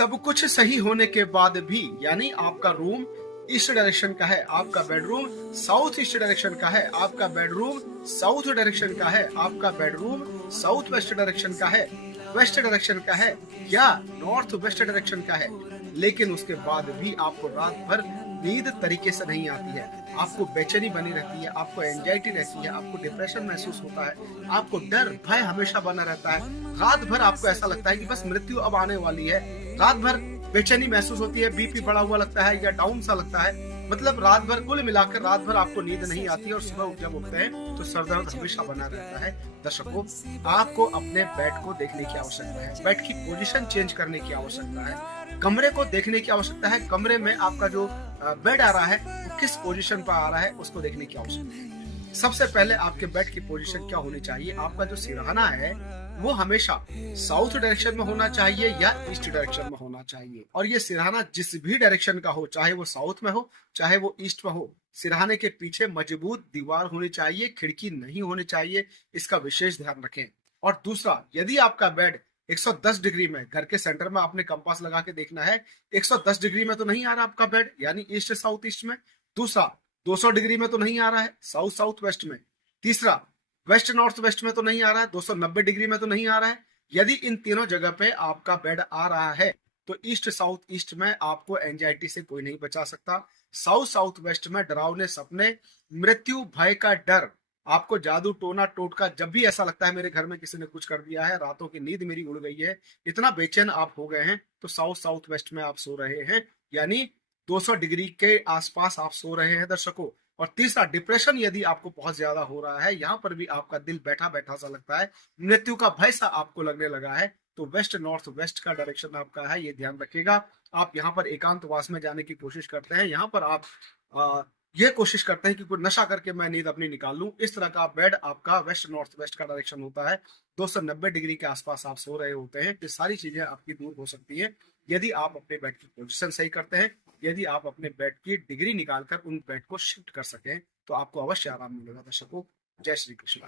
सब कुछ सही होने के बाद भी यानी आपका रूम ईस्ट डायरेक्शन का है, आपका बेडरूम साउथ ईस्ट डायरेक्शन का है, आपका बेडरूम साउथ डायरेक्शन का है, आपका बेडरूम साउथ वेस्ट डायरेक्शन का है, वेस्ट डायरेक्शन का है या नॉर्थ वेस्ट डायरेक्शन का है, लेकिन उसके बाद भी आपको रात भर नींद तरीके से नहीं आती है, आपको बेचैनी बनी रहती है, आपको एंजाइटी रहती है, आपको डिप्रेशन महसूस होता है, आपको डर भय हमेशा बना रहता है, रात भर आपको ऐसा लगता है कि बस मृत्यु अब आने वाली है, रात भर बेचैनी महसूस होती है, बीपी बढ़ा हुआ लगता है या डाउन सा लगता है, मतलब रात भर कुल मिलाकर रात भर आपको नींद नहीं आती और सुबह जब उठते हैं तो सर दर्द हमेशा बना रहता है। दर्शकों, आपको अपने बेड को देखने की आवश्यकता है, बेड की पोजीशन चेंज करने की आवश्यकता है, कमरे को देखने की आवश्यकता है, कमरे में आपका जो बेड आ रहा है वो किस पोजीशन पर आ रहा है उसको देखने की आवश्यकता है। सबसे पहले आपके बेड की पोजीशन क्या होनी चाहिए, आपका जो सिरहाना है वो हमेशा साउथ डायरेक्शन में होना चाहिए या ईस्ट डायरेक्शन में होना चाहिए, और ये सिरहाना जिस भी डायरेक्शन का हो, चाहे वो साउथ में हो चाहे वो ईस्ट में हो, सिरहाने के पीछे मजबूत दीवार होनी चाहिए, खिड़की नहीं होनी चाहिए, इसका विशेष ध्यान रखें। और दूसरा, यदि आपका बेड 110 डिग्री में, घर के सेंटर में आपने कंपास लगा के देखना है, 110 डिग्री में तो नहीं आ रहा आपका बेड यानी ईस्ट साउथ ईस्ट में। दूसरा, 200 डिग्री में तो नहीं आ रहा है साउथ साउथ वेस्ट में। तीसरा, वेस्ट नॉर्थ वेस्ट में तो नहीं आ रहा है, 290 डिग्री में तो नहीं आ रहा है। यदि इन तीनों जगह पे आपका बेड आ रहा है तो ईस्ट साउथ ईस्ट में आपको एंजाइटी से कोई नहीं बचा सकता। साउथ साउथ वेस्ट में डरावने सपने, मृत्यु भय का डर, आपको जादू टोना टोटका, जब भी ऐसा लगता है मेरे घर में किसी ने कुछ कर दिया है, रातों की नींद मेरी उड़ गई है, इतना बेचैन आप हो गए हैं, तो साउथ साउथ वेस्ट में आप सो रहे हैं यानी 200 डिग्री के आसपास आप सो रहे हैं दर्शकों। और तीसरा, डिप्रेशन यदि आपको बहुत ज्यादा हो रहा है, यहाँ पर भी आपका दिल बैठा बैठा सा लगता है, मृत्यु का भय सा आपको लगने लगा है, तो वेस्ट नॉर्थ वेस्ट का डायरेक्शन आपका है, ये ध्यान रखिएगा। आप यहाँ पर एकांतवास में जाने की कोशिश करते हैं, यहाँ पर आप ये कोशिश करते हैं कि कोई नशा करके मैं नींद अपनी निकाल लूं, इस तरह का बेड आपका वेस्ट नॉर्थ वेस्ट का डायरेक्शन होता है, 290 डिग्री के आसपास आप सो रहे होते हैं, ये सारी चीजें आपकी दूर हो सकती हैं यदि आप अपने बेड की पोजीशन सही करते हैं, यदि आप अपने बेड की डिग्री निकालकर उन बेड को शिफ्ट कर सकें तो आपको अवश्य आराम मिलेगा दर्शकों। जय श्री कृष्ण।